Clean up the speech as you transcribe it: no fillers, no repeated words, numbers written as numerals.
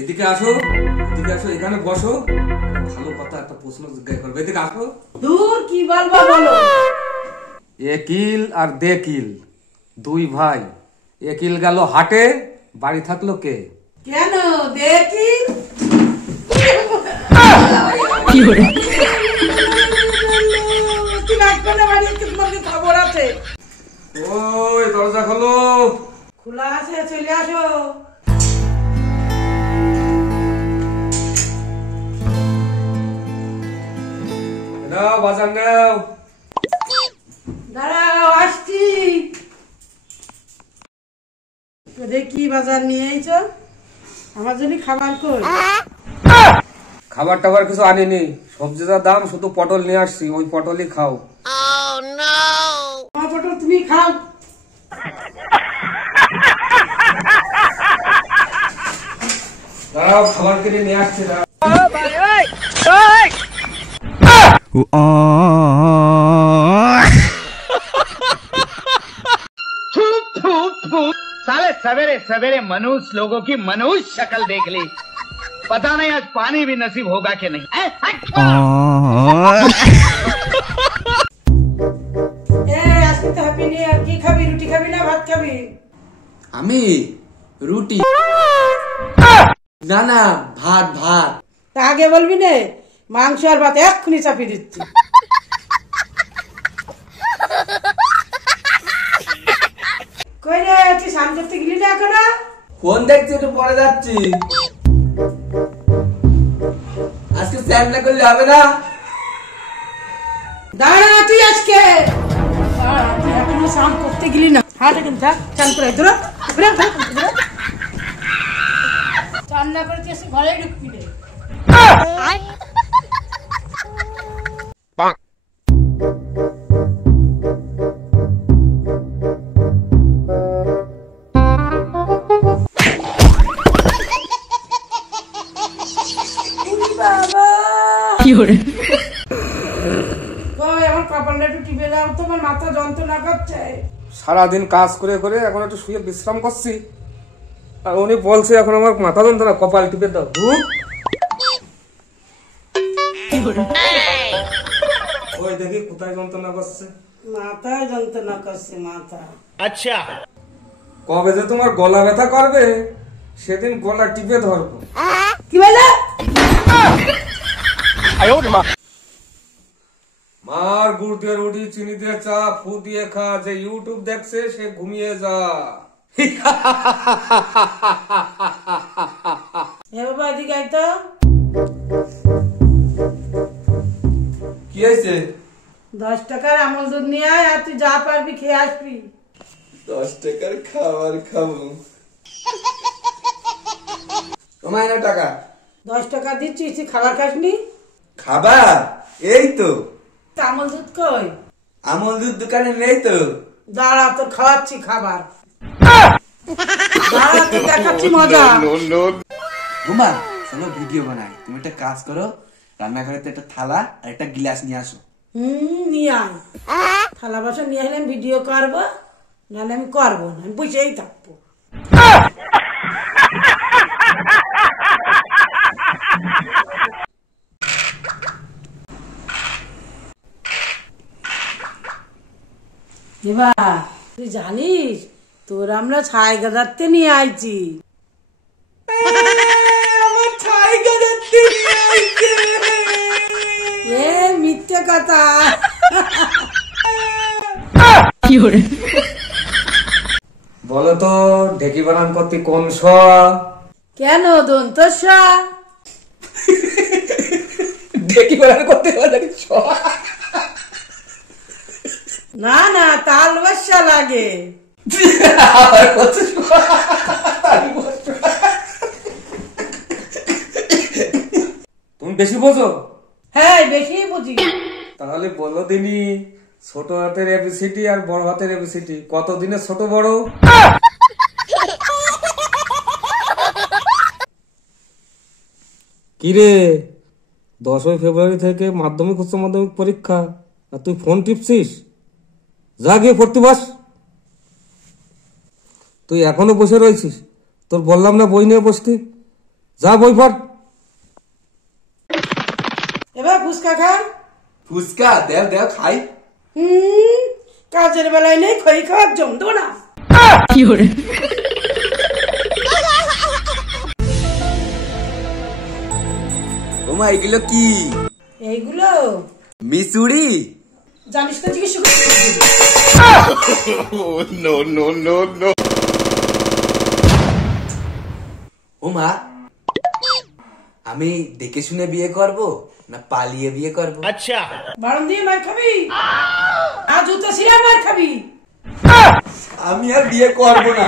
এদিকে আসো, এদিকে আসো, এখানে বসো। ভালো কথা একটা প্রশ্ন জিজ্ঞাসা করবে, এদিকে আসো। দূর কি বলবা বলো। একিল আর দেকিল দুই ভাই। একিল গেল হাটে, বাড়ি থাকলো কে? কেন দেখি খবর আছে। ওই দরজা খোলো। খোলা আছে, চলে আসো। নাও বাজার নাও। দাঁড়াও আসছি। দেখি বাজার নিয়ে আইছ, আমার জন্য খাবার কই? খাবার টাবার কিছু আনিনি, সবজি যা দাম, শুধু পটল নিয়ে আসছি, ওই পটলই খাও। আমার পটল তুমি খাও। দাঁড়াও, খাবার কিনে নিয়ে আসছি। साले सवेरे सवेरे मनुष्य लोगों की मनुष्य शक्ल देख ली, पता नहीं आज पानी भी नसीब होगा कि नहीं। আজকে তো হ্যাপি নিউ ইয়ার। কি খাবি, রুটি খাবি না ভাত খাবি? আমি রুটি না না ভাত ভাত। তা আগে বলবি নে, মাংস আর ভাত এক্ষুনি চাপিয়ে দিচ্ছি। কই রে, তুই স্নান করতে গেলি না এখনো? ফোন দেখছি, একটু পরে যাচ্ছি। আজকে স্নান না করলে হবে না। দাঁড়া তুই আজকে, তুই এখনো স্নান করতে গেলি না। হাট এখন থাক, চান করে তোরা চান না করে তুই এসে ঘরে ঢুকবি রে। আমার কপালটা একটু টিপে দাও, তোমার মাথা যন্ত্রণা করছে। সারাদিন কাজ করে করে এখন একটু শুয়ে বিশ্রাম করছি, আর উনি বলছে এখন আমার মাথা যন্ত্রণা, কপাল টিপে দাও। ওই দেখি কোথায় যন্ত্রণা করছে। মাথায় যন্ত্রণা করছে, মাথা। अच्छा কবে যে তোমার গলা ব্যথা করবে সেদিন গলা টিপে ধরবো। কি বলে? মার গুড় দিয়ে রুটি, চিনি দিয়ে চা, ফু দিয়ে খা, যে ইউটিউব দেখছে সে ঘুমিয়ে যা। হে বাবা এদিকে আয় তো। কি হয়েছে? 10 টাকার আমল দুধ নিয়ে আয়, আর তুই যা পারবি খেয়ে আসবি। 10 টাকার খাবার খাবো? তোমায় না টাকা? 10 টাকা দিচ্ছি, তুই খাবার খাসনি? খাবার এই তো। তা আমল দুধ কই? আমল দুধ দোকানে নেই তো। দাঁড়া, তোর খাওয়াচ্ছি খাবার। দাঁড়া, তোর দেখাচ্ছি মজা। ঘুমা, চলো ভিডিও বানাই। তুমি একটা কাজ করো, রান্নাঘরে একটা থালা আর একটা গ্লাস নিয়ে আসো। নিয়ে আয়। থালা বাসন নিয়ে আসলে আমি ভিডিও করবো, নাহলে আমি করবো না, আমি বসেই থাকবো। এবার তুই জানিস তোর আমরা ছাই গাদারতে নিয়ে আইছি। এ মিথ্যে কথা। বলো তো ঢেকি বানান করতে কোন স? কেন দন্ত স? ঢেকি বানান করতে না না, তাল বসা লাগে। তুমি বেশি বোঝো? হ্যাঁ বেশি বুঝি। তাহলে বলো দিনি, ছোট হাতের এবিসিডি আর বড় হাতের এবিসিডি কত দিনে ছোট বড়? কিরে, 10ই ফেব্রুয়ারি থেকে মাধ্যমিক উচ্চ মাধ্যমিক পরীক্ষা, আর তুই ফোন টিপছিস? যা গিয়ে পড়তে বস। তুই এখনো বসে রয়েছিস? তোর বললাম না বই নিয়ে বসতি? যা বই পড়। এবার ফুচকা খা। ফুচকা দেও দেও খাই। কাজের বেলায় নেই, খই খাওয়ার জমতো না। ওমা এগুলো কি? এইগুলো মিসুরি? জানিস না, জিজ্ঞেস করতে। ওমা আমি দেখে শুনে বিয়ে করব না পালিয়ে বিয়ে করব? বারণ দিয়ে মার খাবি, আর জুতো ছিঁড়ে মার খাবি। আমি আর বিয়ে করব না।